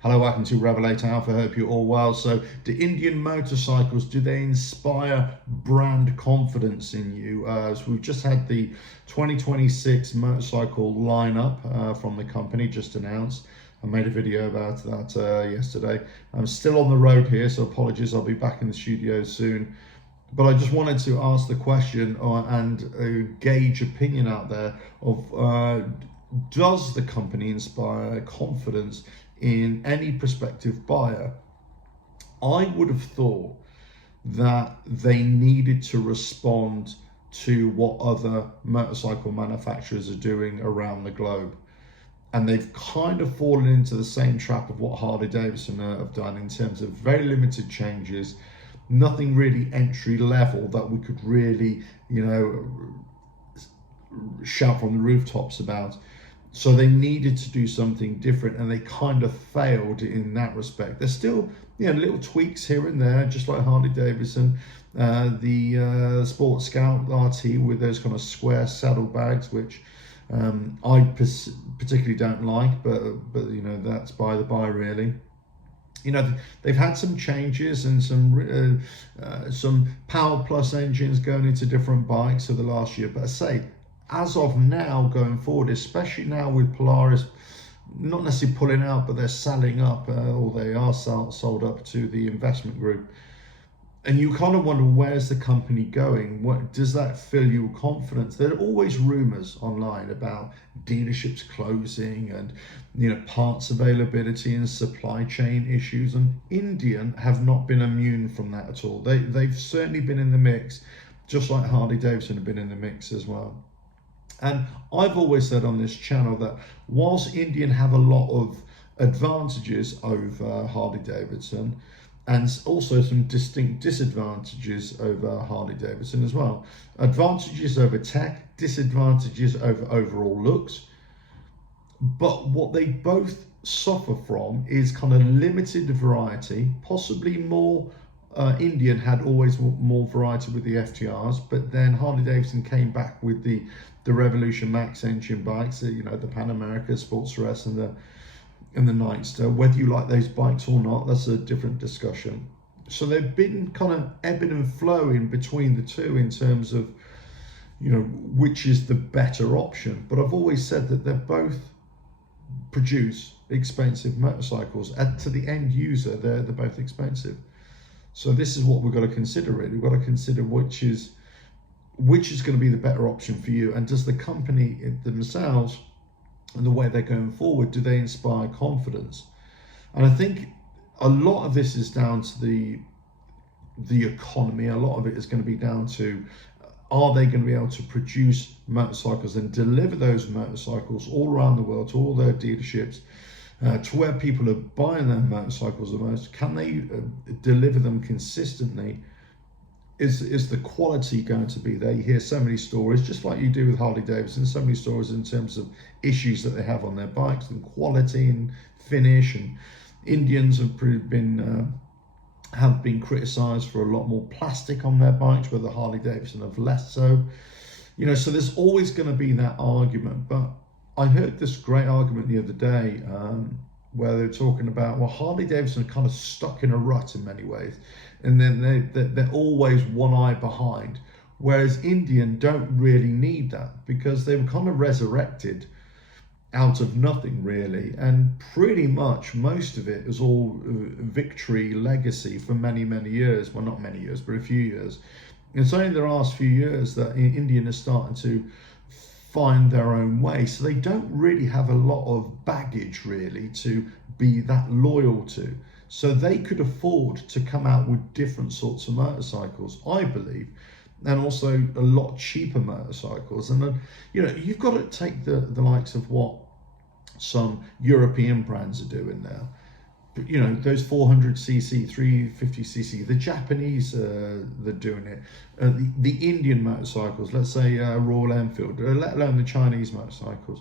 Hello, welcome to RevelatorAlf. I hope you're all well. So, do Indian motorcycles, do they inspire brand confidence in you? So we've just had the 2026 motorcycle lineup from the company just announced. I made a video about that yesterday. I'm still on the road here, so apologies. I'll be back in the studio soon. But I just wanted to ask the question and gauge opinion out there of does the company inspire confidence in any prospective buyer? I would have thought that they needed to respond to what other motorcycle manufacturers are doing around the globe. And they've kind of fallen into the same trap of what Harley-Davidson have done in terms of very limited changes, nothing really entry level that we could really, shout from the rooftops about. So they needed to do something different, and they kind of failed in that respect. There's still, little tweaks here and there, just like Harley-Davidson. The Sport Scout RT with those kind of square saddlebags, which I particularly don't like, but that's by the by, really. They've had some changes and some Power Plus engines going into different bikes over the last year. But I say, as of now, going forward, especially now with Polaris not necessarily pulling out, but they're selling up, or they are sold up to the investment group. And you kind of wonder, where's the company going? What does that fill you with confidence? There are always rumors online about dealerships closing and parts availability and supply chain issues. And Indian have not been immune from that at all. They've certainly been in the mix, just like Harley-Davidson have been in the mix as well. And I've always said on this channel that whilst Indian have a lot of advantages over Harley-Davidson, and also some distinct disadvantages over Harley-Davidson as well. Advantages over tech, disadvantages over overall looks. But what they both suffer from is kind of limited variety, possibly more. Indian had always more variety with the FTRs, but then Harley-Davidson came back with the Revolution Max engine bikes, the Pan America, Sports RS, and the Nightster. Whether you like those bikes or not, that's a different discussion. So they've been kind of ebbing and flowing between the two in terms of, which is the better option. But I've always said that they both produce expensive motorcycles. To the end user, they're both expensive. So this is what we've got to consider, really. We've got to consider which is going to be the better option for you, and does the company themselves and the way they're going forward, do they inspire confidence? And I think a lot of this is down to the economy. A lot of it is going to be down to, are they going to be able to produce motorcycles and deliver those motorcycles all around the world to all their dealerships, to where people are buying their motorcycles the most? Can they deliver them consistently? Is the quality going to be there? You hear so many stories, just like you do with Harley-Davidson, so many stories in terms of issues that they have on their bikes and quality and finish. And Indians have been criticised for a lot more plastic on their bikes, where the Harley-Davidson have less so. So there's always going to be that argument. But I heard this great argument the other day, where they're talking about, well, Harley-Davidson are kind of stuck in a rut in many ways, and then they're always one eye behind, whereas Indian don't really need that, because they were kind of resurrected out of nothing, really, and pretty much most of it is all victory legacy for many years. Well, not many years, but a few years. It's only the last few years that Indian is starting to find their own way, so they don't really have a lot of baggage really to be that loyal to. So they could afford to come out with different sorts of motorcycles, I believe, and also a lot cheaper motorcycles. And then, you've got to take the likes of what some European brands are doing now. Those 400cc, 350cc, the Japanese, they're doing it. The Indian motorcycles, let's say Royal Enfield, let alone the Chinese motorcycles.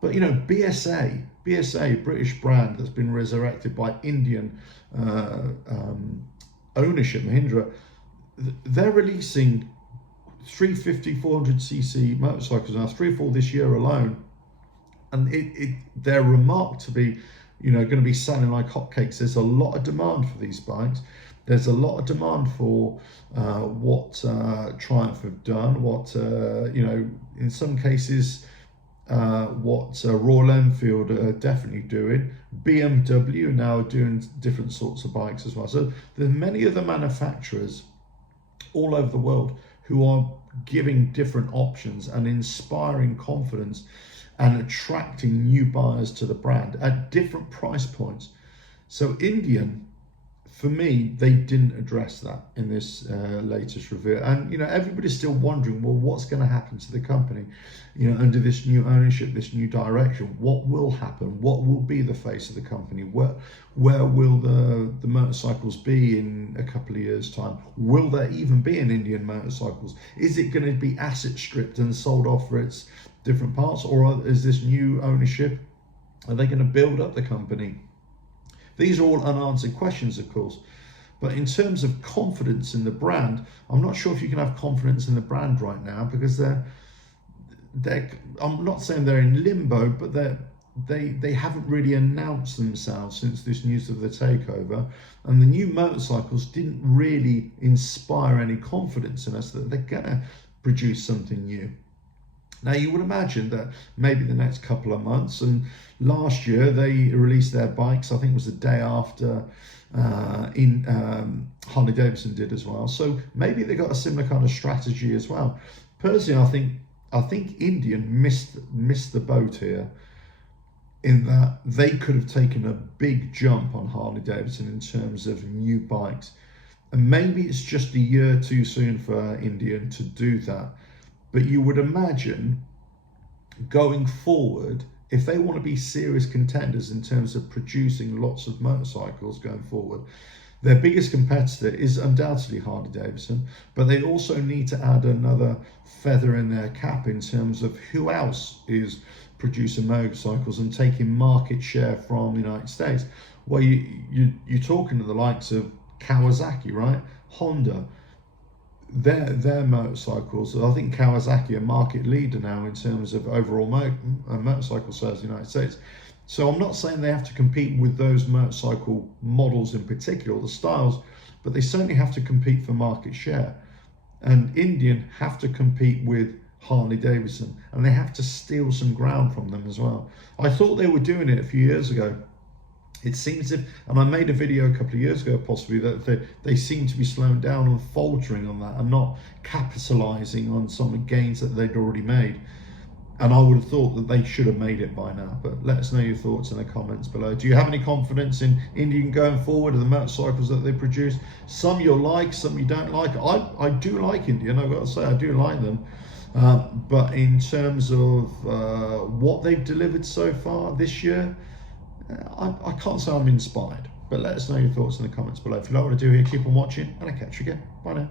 But BSA, British brand that's been resurrected by Indian ownership, Mahindra, they're releasing 350, 400cc motorcycles now, 3 or 4 this year alone. And they're remarked to be going to be selling like hotcakes. There's a lot of demand for these bikes. There's a lot of demand for what Triumph have done, what in some cases what Royal Enfield are definitely doing. BMW now are doing different sorts of bikes as well. So there's many of the manufacturers all over the world who are giving different options and inspiring confidence and attracting new buyers to the brand at different price points. So Indian, for me, they didn't address that in this latest review. And, everybody's still wondering, well, what's going to happen to the company, under this new ownership, this new direction? What will happen? What will be the face of the company? Where will the motorcycles be in a couple of years' time? Will there even be an Indian Motorcycles? Is it going to be asset stripped and sold off for its different parts? Or is this new ownership, are they going to build up the company? These are all unanswered questions, of course. But in terms of confidence in the brand, I'm not sure if you can have confidence in the brand right now, because they're I'm not saying they're in limbo, but they haven't really announced themselves since this news of the takeover. And the new motorcycles didn't really inspire any confidence in us that they're going to produce something new. Now, you would imagine that maybe the next couple of months, and last year they released their bikes, I think it was the day after Harley Davidson did as well. So maybe they got a similar kind of strategy as well. Personally, I think Indian missed the boat here, in that they could have taken a big jump on Harley Davidson in terms of new bikes. And maybe it's just a year too soon for Indian to do that. But you would imagine going forward, if they want to be serious contenders in terms of producing lots of motorcycles going forward, their biggest competitor is undoubtedly Harley Davidson, but they also need to add another feather in their cap in terms of who else is producing motorcycles and taking market share from the United States. Well, you're talking to the likes of Kawasaki, right? Honda. Their motorcycles, I think Kawasaki are market leader now in terms of overall motorcycle sales in the United States. So I'm not saying they have to compete with those motorcycle models in particular, or the styles, but they certainly have to compete for market share. And Indian have to compete with Harley Davidson, and they have to steal some ground from them as well. I thought they were doing it a few years ago. It seems if, and I made a video a couple of years ago possibly, that they seem to be slowing down and faltering on that and not capitalizing on some of the gains that they'd already made. And I would have thought that they should have made it by now. But let us know your thoughts in the comments below. Do you have any confidence in Indian going forward and the motorcycles that they produce? Some you'll like, some you don't like. I do like Indian, I've got to say, I do like them. But in terms of what they've delivered so far this year, I can't say I'm inspired. But let us know your thoughts in the comments below. If you like what I do here, keep on watching, and I'll catch you again. Bye now.